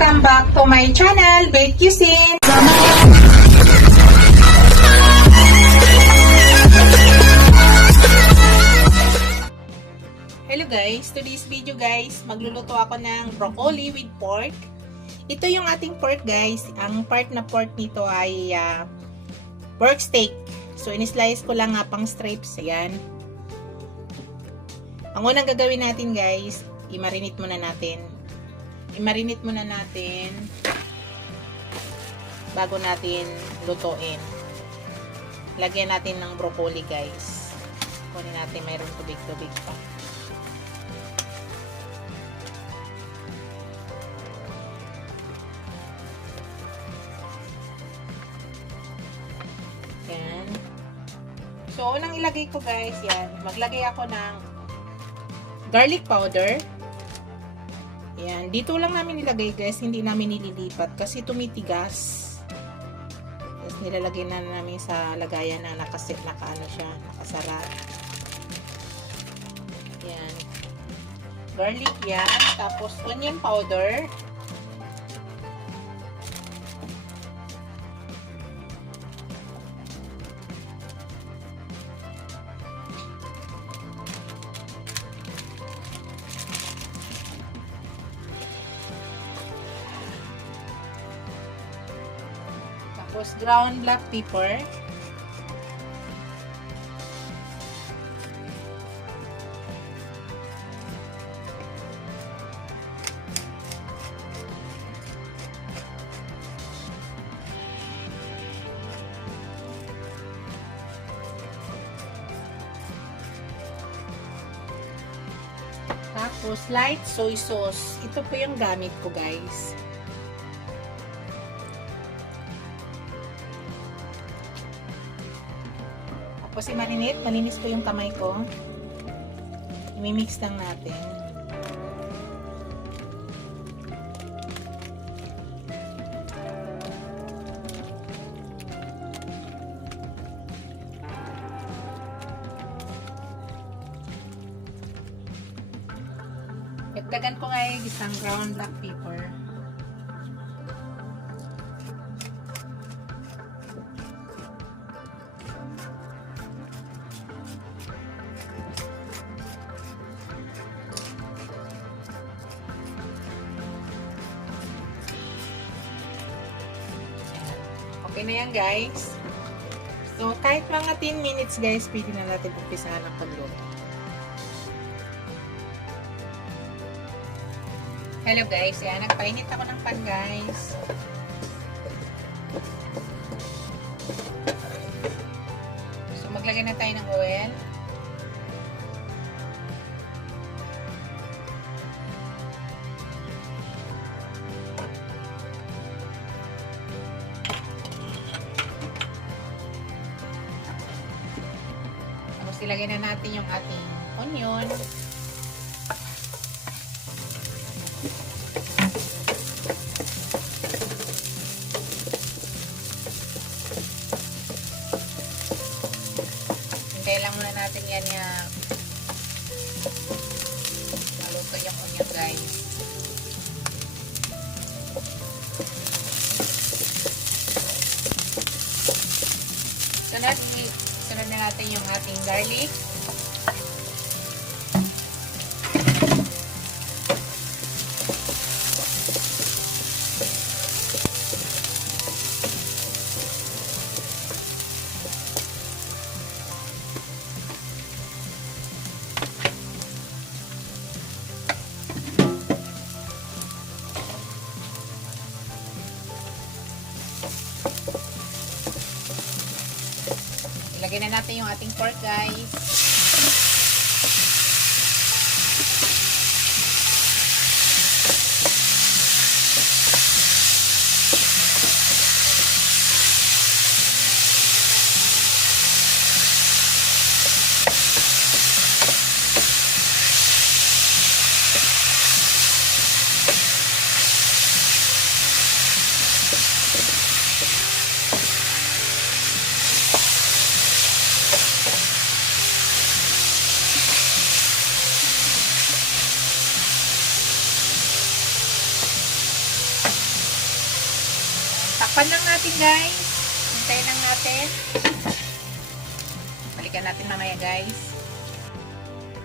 Welcome back to my channel, Bake Cuisine. Hello guys, today's video guys, magluluto ako ng broccoli with pork. Ito yung ating pork guys. Ang part na pork nito ay pork steak. So in-slice ko lang pang strips. Ayan. Ang unang gagawin natin guys, i-marinate muna natin. I-marinate muna natin bago natin lutuin. Lagyan natin ng broccoli guys. Kunin natin, mayroon tubig-tubig pa. Yan. So, unang ilagay ko guys, yan. Maglagay ako ng garlic powder. Yan. Dito lang namin nilagay guys. Hindi namin nililipat kasi tumitigas. Tapos nilalagay na namin sa lagayan na nakaano siya, nakasara. Yan. Garlic yan. Tapos onion powder. Tapos ground black pepper. Tapos light soy sauce. Ito po yung gamit ko guys. Tapos malinis ko yung kamay ko. I-mix lang natin. Dagdagan ko nga yung isang ground black pepper. Okay na yan guys. So kahit mga 10 minutes guys, pwede na natin umpisahan ang pagluto. Hello guys, yan, nagpainit ako ng pan guys. So maglagay na tayo ng oil. Ilagay na natin yung ating onion. Hintayin lang muna natin yan maluto yung onion guys. Sunod na natin yung ating garlic. Ilagay na natin yung ating pork guys. Takpan lang natin guys. Hintayin lang natin. Balikan natin mamaya guys.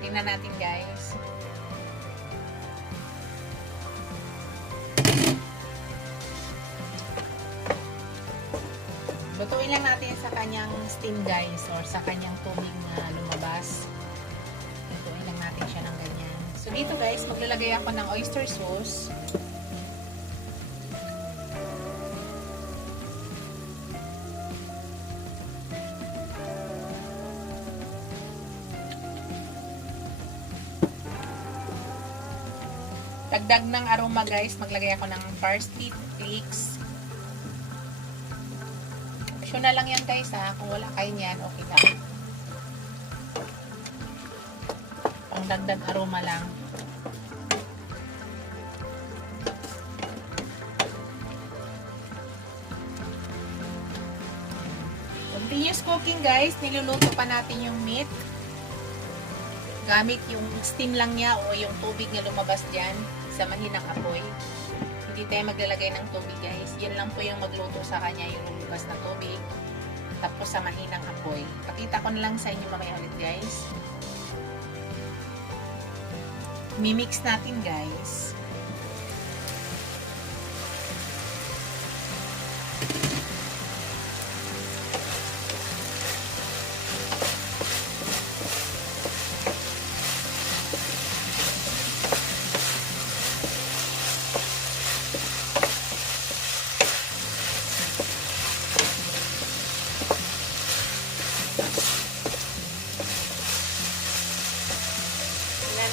Tingnan natin guys. Lutuin lang natin sa kanyang steam guys or sa kanyang tubig na lumabas. Lutuin lang natin siya ng ganyan. So dito guys, maglalagay ako ng oyster sauce. Dagdag ng aroma guys, maglagay ako ng parsley flakes. Optional lang yan guys ha, kung wala kayo niyan, okay lang. Pang dagdag aroma lang. Continuous cooking guys, niluluto pa natin yung meat. Gamit yung steam lang niya o yung tubig na lumabas dyan sa mahinang apoy. Hindi tayo maglalagay ng tubig guys. Yan lang po yung magluto sa kanya, yung lumabas na tubig. Tapos sa mahinang apoy. Pakita ko na lang sa inyo mamaya ulit guys. Mimix natin guys.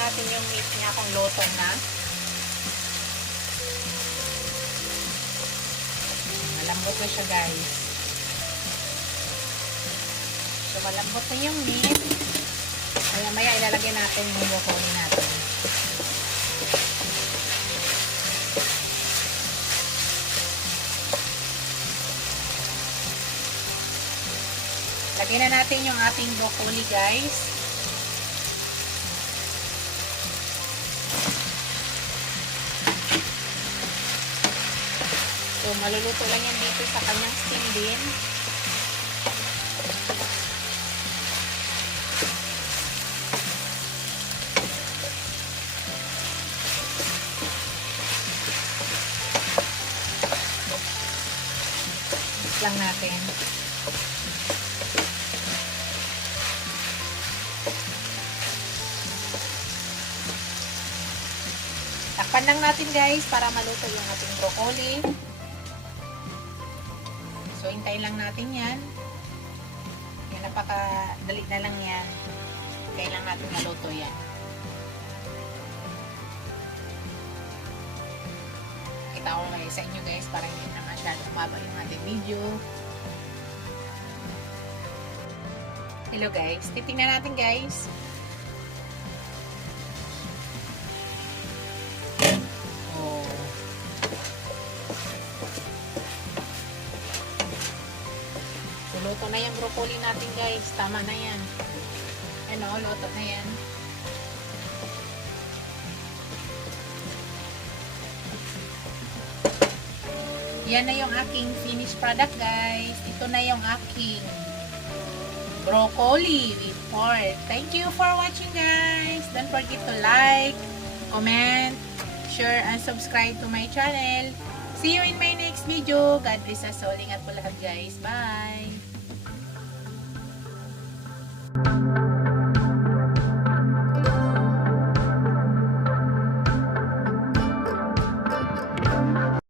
Natin yung meat niya kung lutong na. Malambot na siya guys. So malambot na yung meat. Kaya maya ilalagay natin yung broccoli natin. Lagyan na natin yung ating broccoli guys. So, maluluto lang yan dito sa kanyang steam din. Mix lang natin. Takpan lang natin guys para maluto yung ating broccoli. So, hintayin lang natin yan. Yan, napakadali na lang yan. Hintayin lang natin maluto yan. Kita ko kayo sa inyo guys para hindi na masyadong umaba yung ating video. Hello guys. Titingnan natin guys. Luto na yung broccoli natin guys. Tama na yan. Ano, luto na yan. Yan na yung aking finished product guys. Ito na yung aking broccoli with pork. Thank you for watching guys. Don't forget to like, comment, share, and subscribe to my channel. See you in my next video. God bless us all. Ingat po lahat guys. Bye!